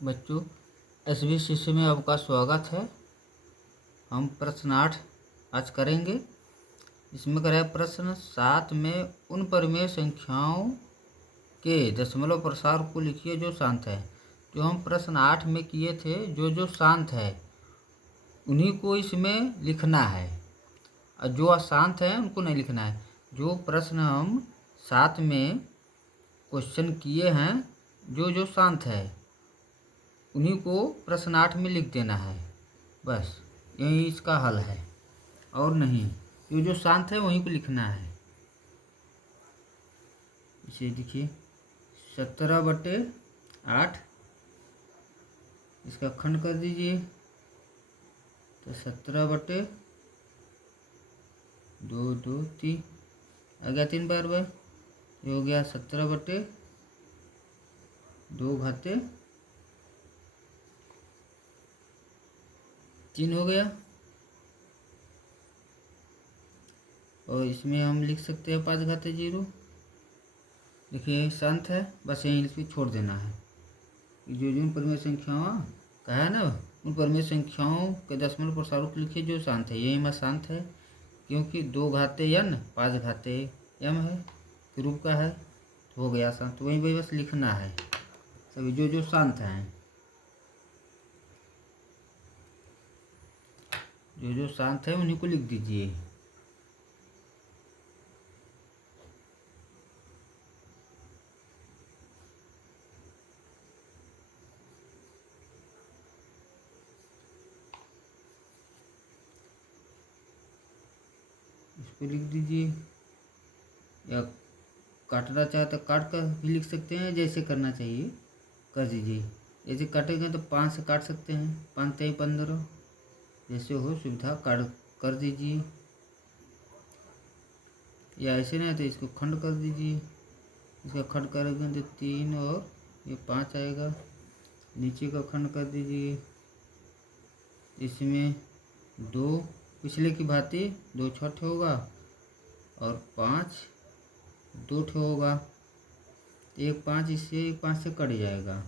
बच्चों, SBCC में आपका स्वागत है। हम प्रश्न 8 आज करेंगे। इसमें करें प्रश्न 7 में उन परिमेय संख्याओं के दशमलव प्रसार को लिखिए जो शांत है। जो हम प्रश्न 8 में किए थे, जो शांत है उन्हीं को इसमें लिखना है, और जो अशांत है उनको नहीं लिखना है। जो प्रश्न हम 7 में क्वेश्चन किए हैं, जो शांत है उन्हीं को प्रश्न 8 में लिख देना है। बस यही इसका हल है, और नहीं। जो शांत है वहीं को लिखना है। इसे देखिए 17/8 इसका खंड कर दीजिए, तो 17/2 2 3 आ गया 3 बार बार। ये हो गया 17/2/3 हो गया। और इसमें हम लिख सकते हैं 5/0। देखिए शांत है, बस यहीं लिख के छोड़ देना है। जो परिमेय संख्याओं कहा है ना, उन परिमेय संख्याओं के दशमलव प्रसारों को लिखिए जो शांत है। यही में शांत है, क्योंकि 2n 5m है के रूप का है, तो हो गया शांत। वहीं वही बस लिखना है सभी जो शांत हैं। जो शांत है उन्हीं को लिख दीजिए। इसको लिख दीजिए, या काटना चाहे तो काट कर भी लिख सकते हैं, जैसे करना चाहिए कर दीजिए। जैसे काटेंगे तो 5 से काट सकते हैं, 5 3 15, जैसे हो सुविधा काट कर दीजिए। या ऐसे नहीं तो इसको खंड कर दीजिए। इसका खंड करेंगे तो 3 और ये 5 आएगा। नीचे का खंड कर दीजिए, इसमें 2 पिछले की भांति 2 छठे होगा, और 5 2 ठे होगा। 1 5 इससे 1 5 से कट जाएगा,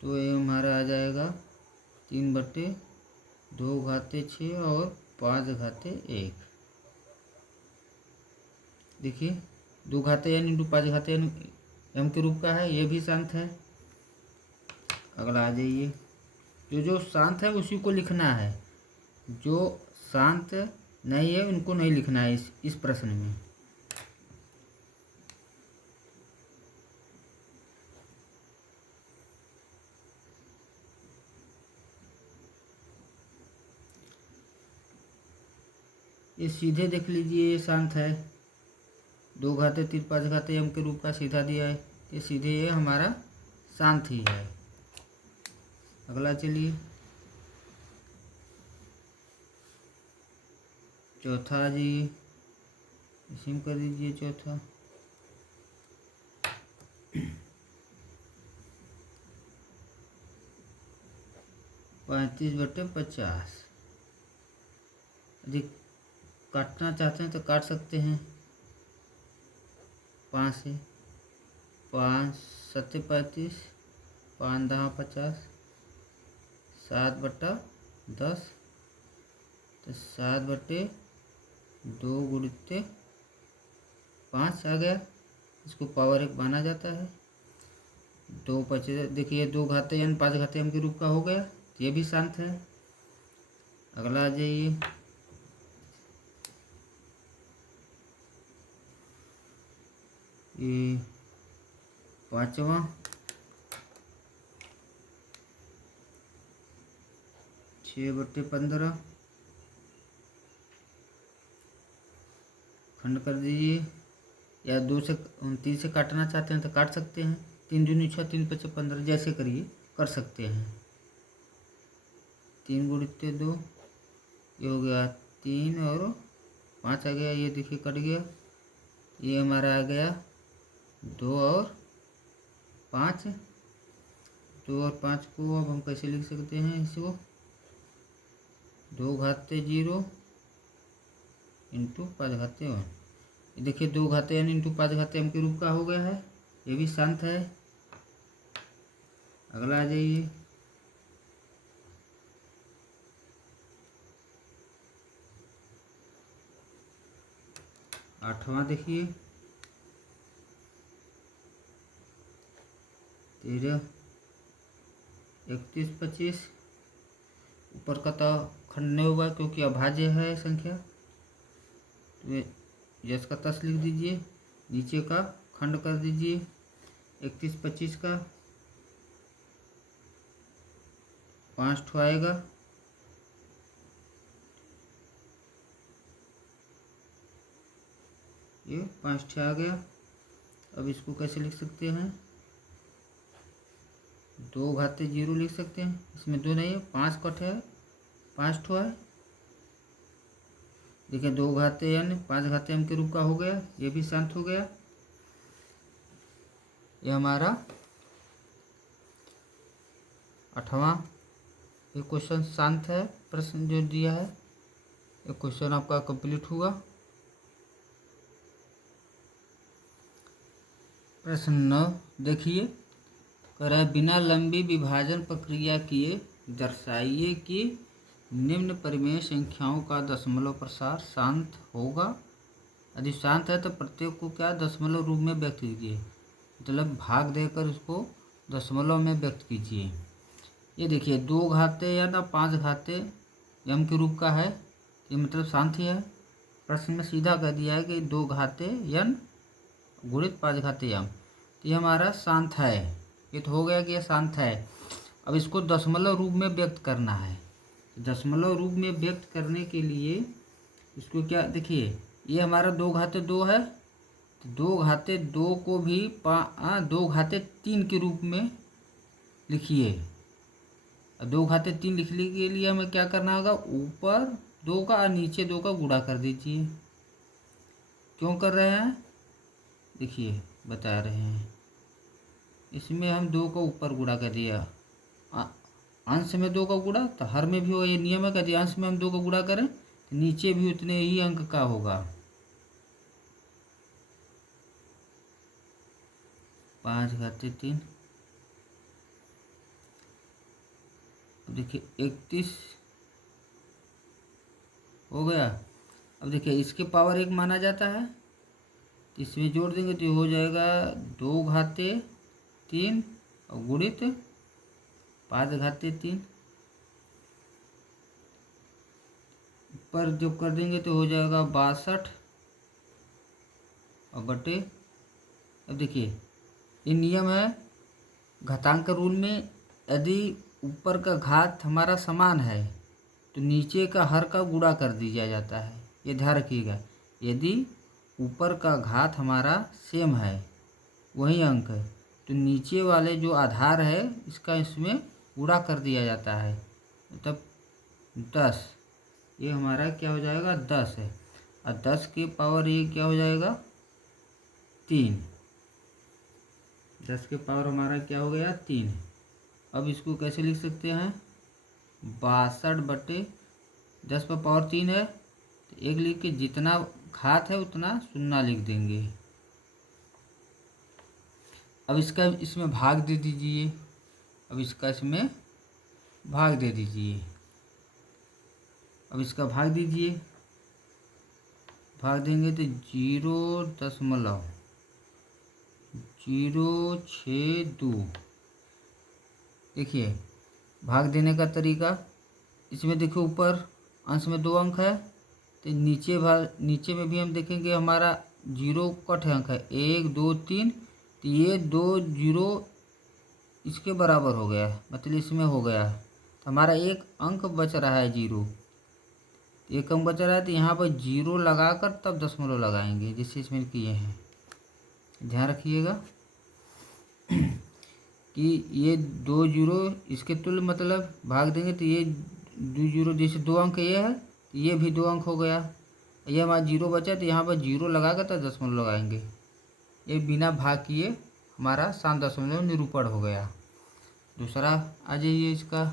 तो ये हमारा आ जाएगा 3/2/6 और 5/1। देखिए 2n इंटू 5n m के रूप का है, ये भी शांत है। अगला आ जाइए, जो शांत है उसी को लिखना है। जो शांत नहीं है उनको नहीं लिखना है इस प्रश्न में। ये सीधे देख लीजिए, ये शांत है। 2 घाते 3 5 m के रूप का सीधा दिया है, ये सीधे ये हमारा शांत ही है। अगला चलिए, चौथा आ जाइए, इसी में कर दीजिए चौथा। 35/50। यदि काटना चाहते हैं तो काट सकते हैं 5 से। 5 7 35, 5 10 50, 7/10, तो 7/2 गुणित 5 आ गया। इसको पावर 1 माना जाता है। 2 बचे, देखिए 2 घाते 5 m के रूप का हो गया, तो ये भी शांत है। अगला आ जाइए, ये 5वां 6/15 खंड कर दीजिए। या 2 से 3 से काटना चाहते हैं तो काट सकते हैं। 3 दूनी 6 3 5 15, जैसे करिए कर सकते हैं। 3 गुणित 2, ये हो गया 3 और 5 आ गया, ये देखिए कट गया। ये हमारा आ गया 2 और 5। 2 और 5 को अब हम कैसे लिख सकते हैं इसको? 2 घाते 0 इंटू 5/1। देखिए 2 घाते n इंटू 5/m के रूप का हो गया है, ये भी शांत है। अगला आ जाइए। आठवां देखिए, 13, 31, 25। ऊपर का तो खंड नहीं होगा क्योंकि अभाज्य है संख्या, तो यश का तस लिख दीजिए। नीचे का खंड कर दीजिए 31, 25 का 5 ठो आएगा। ये 5 ठो आ गया। अब इसको कैसे लिख सकते हैं, 2 घाते 0 लिख सकते हैं। इसमें 2 नहीं है, 5 कट है, 5 ठो है। देखिए 2 घाते n 5 घाते m के रूप का हो गया, ये भी शांत हो गया। ये हमारा 8वां ये क्वेश्चन शांत है, प्रश्न जो दिया है ये क्वेश्चन आपका कंप्लीट हुआ। प्रश्न 9 देखिए, कह रहा है बिना लंबी विभाजन प्रक्रिया किए दर्शाइए कि निम्न परिमेय संख्याओं का दशमलव प्रसार शांत होगा। यदि शांत है तो प्रत्येक को क्या दशमलव रूप में व्यक्त कीजिए, मतलब भाग देकर उसको दशमलव में व्यक्त कीजिए। ये देखिए 2 घाते या ना 5 घाते यम के रूप का है, ये मतलब शांत ही है। प्रश्न में सीधा कह दिया है कि 2 घाते यन गुणित 5 घाते यम, तो ये हमारा शांत है। ये तो हो गया कि ये शांत है। अब इसको दशमलव रूप में व्यक्त करना है। दशमलव रूप में व्यक्त करने के लिए इसको क्या, देखिए ये हमारा 2 घाते 2 है, तो 2 घाते 2 को भी 2 घाते 3 के रूप में लिखिए। 2 घाते 3 लिखने के लिए हमें क्या करना होगा, ऊपर 2 का और नीचे 2 का गुणा कर दीजिए। क्यों कर रहे हैं, देखिए बता रहे हैं। इसमें हम 2 को ऊपर गुणा कर दिया, अंश में 2 का गुणा तो हर में भी हो, ये नियम है। यदि अंश में हम 2 का गुणा करें तो नीचे भी उतने ही अंक का होगा। 5 घाते 3, देखिए 31 हो गया। अब देखिए इसके पावर 1 माना जाता है, तो इसमें जोड़ देंगे तो हो जाएगा 2 घाते 3 और गुणित 5 घाते 3, पर जब कर देंगे तो हो जाएगा 62 और बटे। अब देखिए ये नियम है घातांक रूल में, यदि ऊपर का घात हमारा समान है तो नीचे का हर का गुणा कर दिया जाता है। ये ध्यान रखिएगा, यदि ऊपर का घात हमारा सेम है, वही अंक है, तो नीचे वाले जो आधार है इसका इसमें गुणा कर दिया जाता है, मतलब 10। ये हमारा क्या हो जाएगा 10 है, और 10 के पावर ये क्या हो जाएगा 3। 10 के पावर हमारा क्या हो गया 3। अब इसको कैसे लिख सकते हैं, 62 बटे 10 पर पावर 3 है, तो 1 लिख के जितना घात है उतना शून्य लिख देंगे। अब इसका इसमें भाग दे दीजिए। अब इसका इसमें भाग दे दीजिए। अब इसका भाग दीजिए, भाग देंगे तो 0.062। देखिए भाग देने का तरीका, इसमें देखिए ऊपर अंश में 2 अंक है, तो नीचे में भी हम देखेंगे हमारा 0 कट अंक है 1 2 3, तो ये 2 0 इसके बराबर हो गया, मतलब इसमें हो गया, तो हमारा एक अंक बच रहा है 0। एक अंक बच रहा है तो यहाँ पर 0 लगाकर तब दशमलव लगाएंगे, जैसे इसमें किए हैं। ध्यान रखिएगा कि ये 2 0 इसके तुल्य, मतलब भाग देंगे तो ये 2 0, जैसे 2 अंक ये है तो ये भी 2 अंक हो गया। ये हमारा 0 बचा तो यहाँ पर 0 लगाकर तब दशमलव लगाएंगे। ये बिना भाग किए हमारा शांत दशमलव निरूपण हो गया। दूसरा आ जाइए, इसका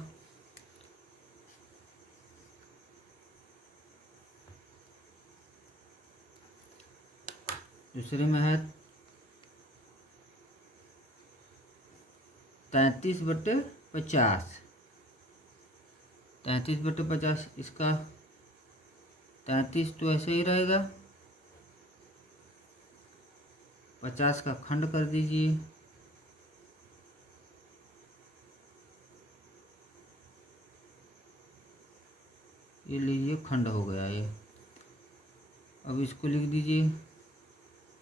दूसरे में है 33/50, 33/50, इसका 33 तो ऐसे ही रहेगा, 50 का खंड कर दीजिए, ये लीजिए खंड हो गया ये। अब इसको लिख दीजिए,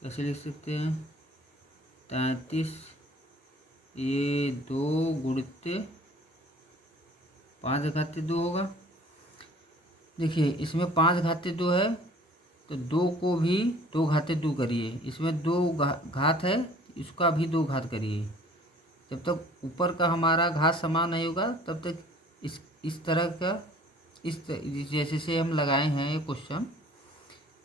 कैसे लिख सकते हैं, 33 ये 2 गुणित 5/2 होगा। देखिए इसमें 5/2 है तो 2 को भी 2/2 करिए, इसमें 2 घात है, इसका भी 2 घात करिए। जब तक ऊपर का हमारा घात समान नहीं होगा तब तक इस तरह का जैसे से हम लगाए हैं ये क्वेश्चन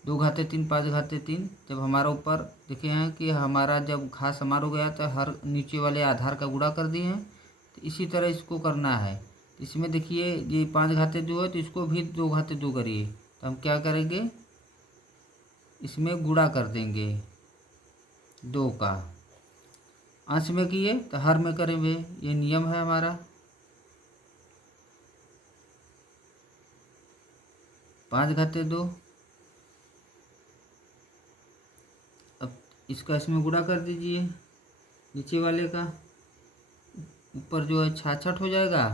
2/3 5/3, जब हमारा ऊपर देखे हैं कि हमारा जब घात समान हो गया तो हर नीचे वाले आधार का गुणा कर दिए हैं, तो इसी तरह इसको करना है। इसमें देखिए ये 5/2 है तो इसको भी 2/2 करिए, तो हम क्या करेंगे, इसमें गुणा कर देंगे 2 का, अंश में किए तो हर में करेंगे, ये नियम है हमारा। 5/2, अब इसका इसमें गुणा कर दीजिए नीचे वाले का, ऊपर जो है 66 हो जाएगा,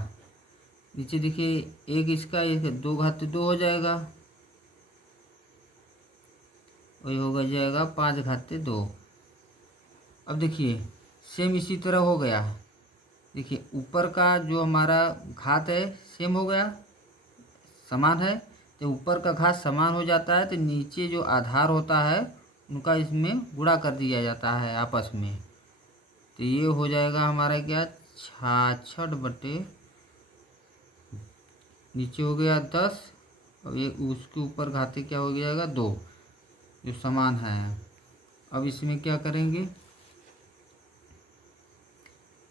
नीचे देखिए एक इसका 2/2 हो जाएगा, वही होगा जाएगा 5/2। अब देखिए सेम इसी तरह हो गया, देखिए ऊपर का जो हमारा घात है सेम हो गया, समान है। जब ऊपर का घात समान हो जाता है तो नीचे जो आधार होता है उनका इसमें गुणा कर दिया जाता है आपस में, तो ये हो जाएगा हमारा क्या 66 नीचे हो गया 10, और ये उसके ऊपर घाते क्या हो जाएगा 2, जो समान है। अब इसमें क्या करेंगे,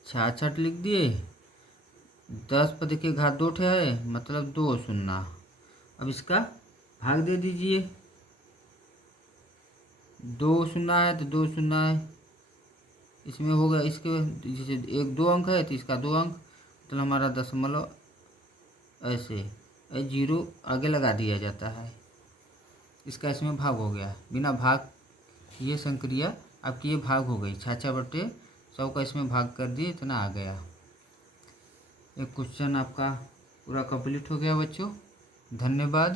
66 लिख दिए, 10 पर देखिए घात 2 है मतलब 2 शून्य, अब इसका भाग दे दीजिए, 2 शून्य है तो 2 शून्य है, इसमें होगा इसके जैसे 2 अंक है तो इसका 2 अंक, तो हमारा दशमलव ऐसे 0 आगे लगा दिया जाता है, इसका इसमें भाग हो गया। बिना भाग ये संक्रिया आपकी ये भाग हो गई, 66/100 का इसमें भाग कर दिए, इतना आ गया। एक क्वेश्चन आपका पूरा कंप्लीट हो गया बच्चों, धन्यवाद।